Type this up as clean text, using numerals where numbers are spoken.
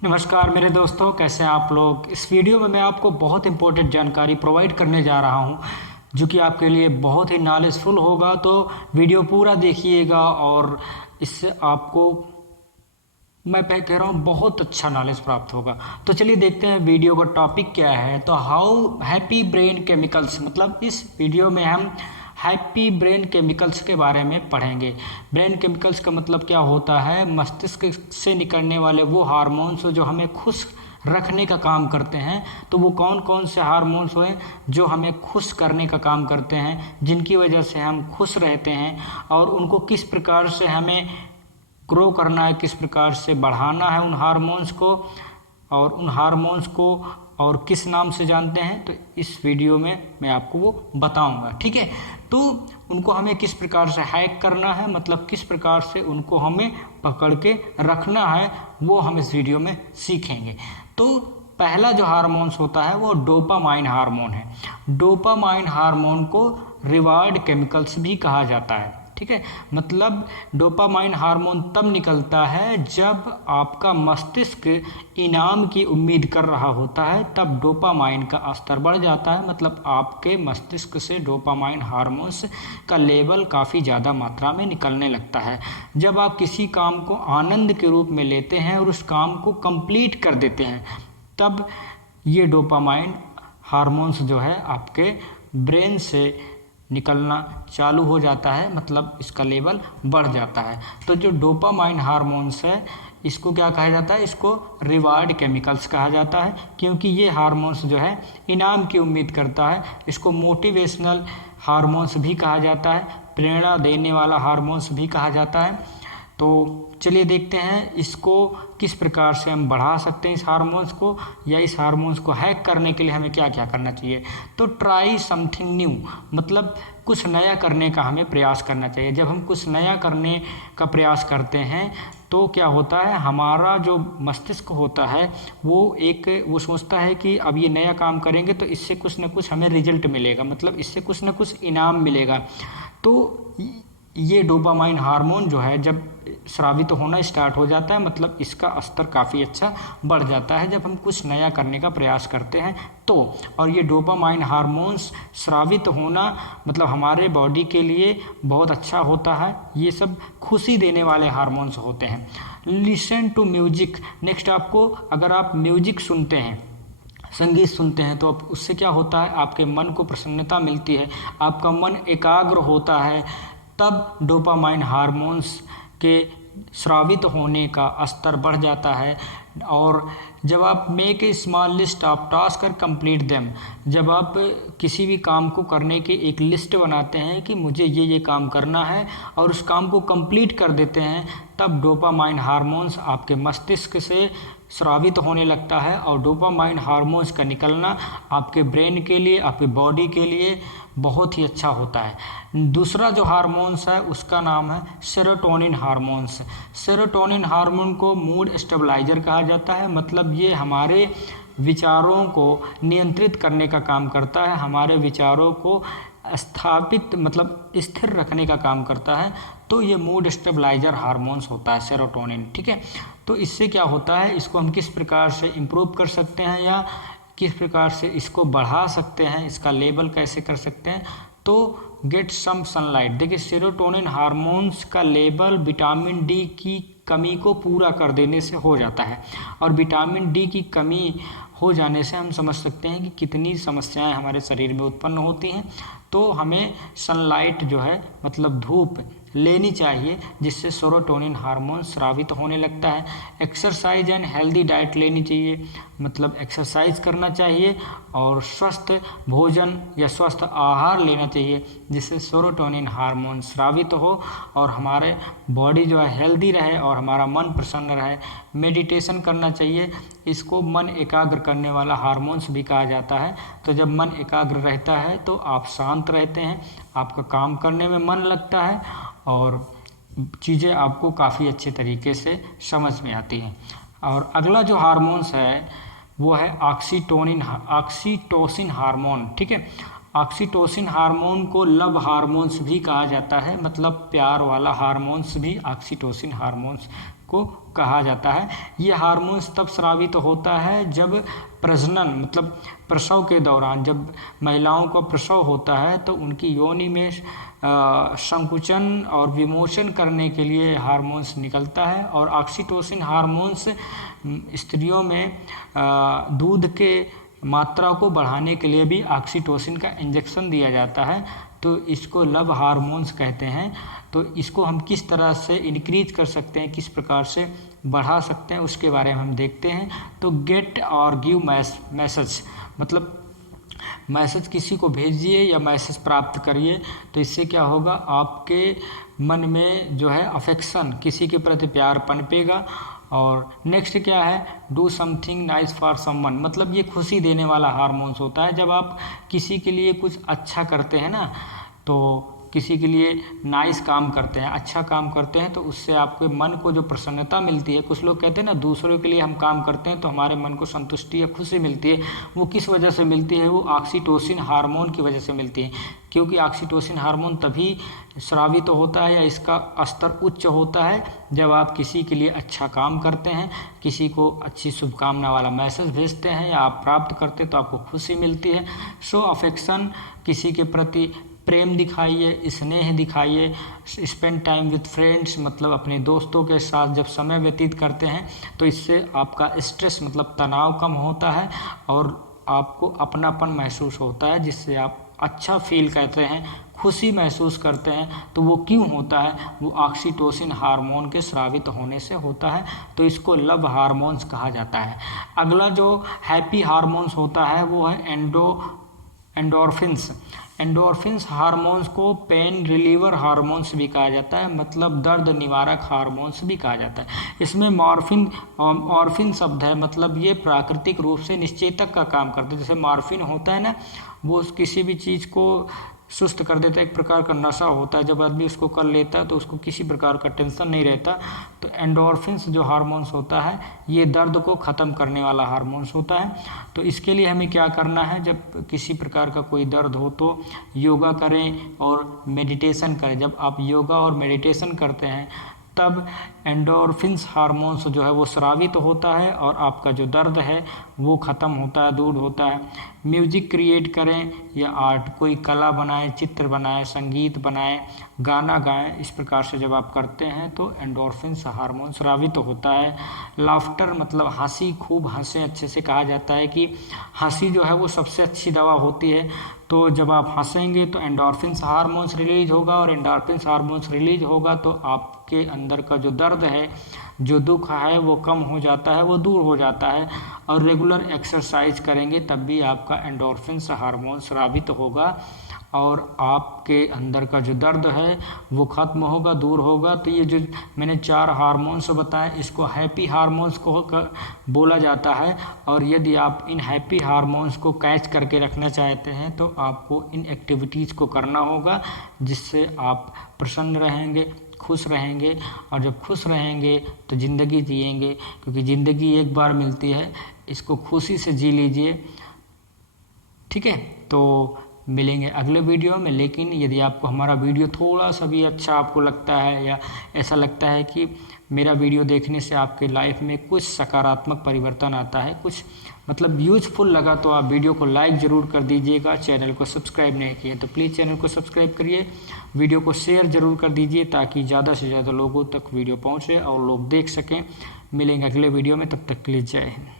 नमस्कार मेरे दोस्तों, कैसे हैं आप लोग। इस वीडियो में मैं आपको बहुत इंपॉर्टेंट जानकारी प्रोवाइड करने जा रहा हूं जो कि आपके लिए बहुत ही नॉलेजफुल होगा। तो वीडियो पूरा देखिएगा और इससे आपको मैं कह रहा हूँ बहुत अच्छा नॉलेज प्राप्त होगा। तो चलिए देखते हैं वीडियो का टॉपिक क्या है। तो हाउ हैप्पी ब्रेन केमिकल्स, मतलब इस वीडियो में हम हैप्पी ब्रेन केमिकल्स के बारे में पढ़ेंगे। ब्रेन केमिकल्स का मतलब क्या होता है, मस्तिष्क से निकलने वाले वो हार्मोन्स जो हमें खुश रखने का काम करते हैं। तो वो कौन कौन से हार्मोन्स हैं जो हमें खुश करने का काम करते हैं, जिनकी वजह से हम खुश रहते हैं, और उनको किस प्रकार से हमें ग्रो करना है, किस प्रकार से बढ़ाना है उन हार्मोन्स को, और उन हार्मोन्स को और किस नाम से जानते हैं। तो इस वीडियो में मैं आपको वो बताऊंगा, ठीक है। तो उनको हमें किस प्रकार से हैक करना है, मतलब किस प्रकार से उनको हमें पकड़ के रखना है, वो हम इस वीडियो में सीखेंगे। तो पहला जो हार्मोन्स होता है वो डोपामाइन हार्मोन है। डोपामाइन हार्मोन को रिवार्ड केमिकल्स भी कहा जाता है, ठीक है। मतलब डोपामाइन हार्मोन तब निकलता है जब आपका मस्तिष्क इनाम की उम्मीद कर रहा होता है, तब डोपामाइन का स्तर बढ़ जाता है। मतलब आपके मस्तिष्क से डोपामाइन हार्मोन्स का लेवल काफ़ी ज़्यादा मात्रा में निकलने लगता है। जब आप किसी काम को आनंद के रूप में लेते हैं और उस काम को कंप्लीट कर देते हैं, तब ये डोपामाइन हार्मोन्स जो है आपके ब्रेन से निकलना चालू हो जाता है, मतलब इसका लेवल बढ़ जाता है। तो जो डोपामाइन हार्मोन्स है इसको क्या कहा जाता है, इसको रिवार्ड केमिकल्स कहा जाता है, क्योंकि ये हार्मोन्स जो है इनाम की उम्मीद करता है। इसको मोटिवेशनल हार्मोन्स भी कहा जाता है, प्रेरणा देने वाला हार्मोन्स भी कहा जाता है। तो चलिए देखते हैं इसको किस प्रकार से हम बढ़ा सकते हैं इस हार्मोन्स को, या इस हार्मोन्स को हैक करने के लिए हमें क्या क्या करना चाहिए। तो ट्राई समथिंग न्यू, मतलब कुछ नया करने का हमें प्रयास करना चाहिए। जब हम कुछ नया करने का प्रयास करते हैं तो क्या होता है, हमारा जो मस्तिष्क होता है वो सोचता है कि अब ये नया काम करेंगे तो इससे कुछ ना कुछ हमें रिजल्ट मिलेगा, मतलब इससे कुछ ना कुछ इनाम मिलेगा। तो ये डोपामाइन हार्मोन जो है जब स्रावित होना स्टार्ट हो जाता है, मतलब इसका स्तर काफ़ी अच्छा बढ़ जाता है जब हम कुछ नया करने का प्रयास करते हैं तो। और ये डोपामाइन हार्मोन्स स्रावित होना मतलब हमारे बॉडी के लिए बहुत अच्छा होता है। ये सब खुशी देने वाले हार्मोन्स होते हैं। लिसन टू म्यूजिक, नेक्स्ट आपको अगर आप म्यूजिक सुनते हैं, संगीत सुनते हैं, तो उससे क्या होता है, आपके मन को प्रसन्नता मिलती है, आपका मन एकाग्र होता है, तब डोपामाइन हार्मोन्स के स्रावित होने का स्तर बढ़ जाता है। और जब आप make a small list of task और कंप्लीट देम, जब आप किसी भी काम को करने की एक लिस्ट बनाते हैं कि मुझे ये काम करना है और उस काम को कंप्लीट कर देते हैं, तब डोपामाइन हार्मोन्स आपके मस्तिष्क से स्रावित होने लगता है। और डोपामाइन हार्मोन्स का निकलना आपके ब्रेन के लिए, आपके बॉडी के लिए बहुत ही अच्छा होता है। दूसरा जो हार्मोन्स है उसका नाम है सेरोटोनिन हार्मोन्स। सेरोटोनिन हार्मोन को मूड स्टेबलाइजर कहा जाता है, मतलब ये हमारे विचारों को नियंत्रित करने का काम करता है, हमारे विचारों को स्थापित मतलब स्थिर रखने का काम करता है। तो ये मूड स्टेबलाइजर हार्मोन्स होता है सेरोटोनिन, ठीक है। तो इससे क्या होता है, इसको हम किस प्रकार से इम्प्रूव कर सकते हैं या किस प्रकार से इसको बढ़ा सकते हैं, इसका लेवल कैसे कर सकते हैं। तो गेट सम सनलाइट, देखिए सेरोटोनिन हार्मोन्स का लेवल विटामिन डी की कमी को पूरा कर देने से हो जाता है। और विटामिन डी की कमी हो जाने से हम समझ सकते हैं कि कितनी समस्याएं हमारे शरीर में उत्पन्न होती हैं। तो हमें सनलाइट जो है मतलब धूप लेनी चाहिए, जिससे सेरोटोनिन हार्मोन स्रावित होने लगता है। एक्सरसाइज एंड हेल्दी डाइट लेनी चाहिए, मतलब एक्सरसाइज करना चाहिए और स्वस्थ भोजन या स्वस्थ आहार लेना चाहिए, जिससे सेरोटोनिन हार्मोन स्रावित हो और हमारे बॉडी जो है हेल्दी रहे और हमारा मन प्रसन्न रहे। मेडिटेशन करना चाहिए, इसको मन एकाग्र करने वाला हार्मोन्स भी कहा जाता है। तो जब मन एकाग्र रहता है तो आप शांत रहते हैं, आपका काम करने में मन लगता है और चीज़ें आपको काफ़ी अच्छे तरीके से समझ में आती हैं। और अगला जो हार्मोन्स है वो है ऑक्सीटोसिन हार्मोन, ठीक है। ऑक्सीटोसिन हार्मोन को लव हार्मोन्स भी कहा जाता है, मतलब प्यार वाला हार्मोन्स भी ऑक्सीटोसिन हार्मोन्स को कहा जाता है। ये हार्मोन्स तब स्रावित होता है जब प्रजनन मतलब प्रसव के दौरान, जब महिलाओं का प्रसव होता है तो उनकी योनि में संकुचन और विमोचन करने के लिए हार्मोन्स निकलता है। और ऑक्सीटोसिन हार्मोन्स स्त्रियों में दूध के मात्रा को बढ़ाने के लिए भी ऑक्सीटोसिन का इंजेक्शन दिया जाता है, तो इसको लव हार्मोन्स कहते हैं। तो इसको हम किस तरह से इंक्रीज कर सकते हैं, किस प्रकार से बढ़ा सकते हैं, उसके बारे में हम देखते हैं। तो गेट और गिव मैसेज, मतलब मैसेज किसी को भेजिए या मैसेज प्राप्त करिए, तो इससे क्या होगा, आपके मन में जो है अफेक्शन, किसी के प्रति प्यार पनपेगा। और नेक्स्ट क्या है, do something nice for someone, मतलब ये खुशी देने वाला हार्मोन्स होता है। जब आप किसी के लिए कुछ अच्छा करते हैं ना, तो किसी के लिए नाइस काम करते हैं, अच्छा काम करते हैं, तो उससे आपके मन को जो प्रसन्नता मिलती है, कुछ लोग कहते हैं ना दूसरों के लिए हम काम करते हैं तो हमारे मन को संतुष्टि या खुशी मिलती है, वो किस वजह से मिलती है, वो ऑक्सीटोसिन हार्मोन की वजह से मिलती है। क्योंकि ऑक्सीटोसिन हार्मोन तभी स्रावित होता है या इसका स्तर उच्च होता है जब आप किसी के लिए अच्छा काम करते हैं, किसी को अच्छी शुभकामना वाला मैसेज भेजते हैं या आप प्राप्त करते हैं तो आपको खुशी मिलती है। शो अफेक्शन, किसी के प्रति प्रेम दिखाइए, स्नेह दिखाइए। स्पेंड टाइम विथ फ्रेंड्स, मतलब अपने दोस्तों के साथ जब समय व्यतीत करते हैं तो इससे आपका स्ट्रेस मतलब तनाव कम होता है और आपको अपनापन महसूस होता है, जिससे आप अच्छा फील करते हैं, खुशी महसूस करते हैं। तो वो क्यों होता है, वो ऑक्सीटोसिन हार्मोन के स्रावित होने से होता है, तो इसको लव हार्मोन्स कहा जाता है। अगला जो हैप्पी हार्मोन्स होता है वो है एंडोर्फिन्स। एंडोर्फिन्स हार्मोन्स को पेन रिलीवर हार्मोन्स भी कहा जाता है, मतलब दर्द निवारक हार्मोन्स भी कहा जाता है। इसमें मॉर्फिन शब्द है, मतलब ये प्राकृतिक रूप से निश्चेतक का काम करते हैं। जैसे मॉर्फिन होता है ना, वो किसी भी चीज़ को सुस्त कर देता है, एक प्रकार का नशा होता है, जब आदमी उसको कर लेता है तो उसको किसी प्रकार का टेंशन नहीं रहता। तो एंडोर्फिन्स जो हार्मोन्स होता है ये दर्द को ख़त्म करने वाला हार्मोन्स होता है। तो इसके लिए हमें क्या करना है, जब किसी प्रकार का कोई दर्द हो तो योगा करें और मेडिटेशन करें। जब आप योगा और मेडिटेशन करते हैं तब एंडोर्फिन्स हार्मोन्स जो है वो स्रावित होता है और आपका जो दर्द है वो ख़त्म होता है, दूर होता है। म्यूजिक क्रिएट करें या आर्ट, कोई कला बनाएं, चित्र बनाएं, संगीत बनाएं, गाना गाएं, इस प्रकार से जब आप करते हैं तो एंडोर्फिन्स हार्मोन स्रावित होता है। लाफ्टर मतलब हंसी, खूब हंसें, अच्छे से कहा जाता है कि हंसी जो है वो सबसे अच्छी दवा होती है। तो जब आप हंसेंगे तो एंडोर्फिन्स हार्मोन्स रिलीज होगा और एंडोर्फिन्स हार्मोन्स रिलीज होगा तो आपके अंदर का जो दर्द है, जो दुख है वो कम हो जाता है, वो दूर हो जाता है। और रेगुलर एक्सरसाइज करेंगे तब भी आपका एंडोर्फिन्स हार्मोन स्रावित होगा और आपके अंदर का जो दर्द है वो ख़त्म होगा, दूर होगा। तो ये जो मैंने 4 हार्मोन्स बताए इसको हैप्पी हार्मोन्स को बोला जाता है। और यदि आप इन हैप्पी हार्मोन्स को कैच करके रखना चाहते हैं तो आपको इन एक्टिविटीज़ को करना होगा, जिससे आप प्रसन्न रहेंगे, खुश रहेंगे। और जब खुश रहेंगे तो ज़िंदगी जिएंगे, क्योंकि ज़िंदगी एक बार मिलती है, इसको खुशी से जी लीजिए। ठीक है, तो मिलेंगे अगले वीडियो में। लेकिन यदि आपको हमारा वीडियो थोड़ा सा भी अच्छा आपको लगता है या ऐसा लगता है कि मेरा वीडियो देखने से आपके लाइफ में कुछ सकारात्मक परिवर्तन आता है, कुछ मतलब यूजफुल लगा, तो आप वीडियो को लाइक ज़रूर कर दीजिएगा। चैनल को सब्सक्राइब नहीं किए तो प्लीज़ चैनल को सब्सक्राइब करिए, वीडियो को शेयर ज़रूर कर दीजिए ताकि ज़्यादा से ज़्यादा लोगों तक वीडियो पहुँचे और लोग देख सकें। मिलेंगे अगले वीडियो में, तब तक के लिए जय हिंद।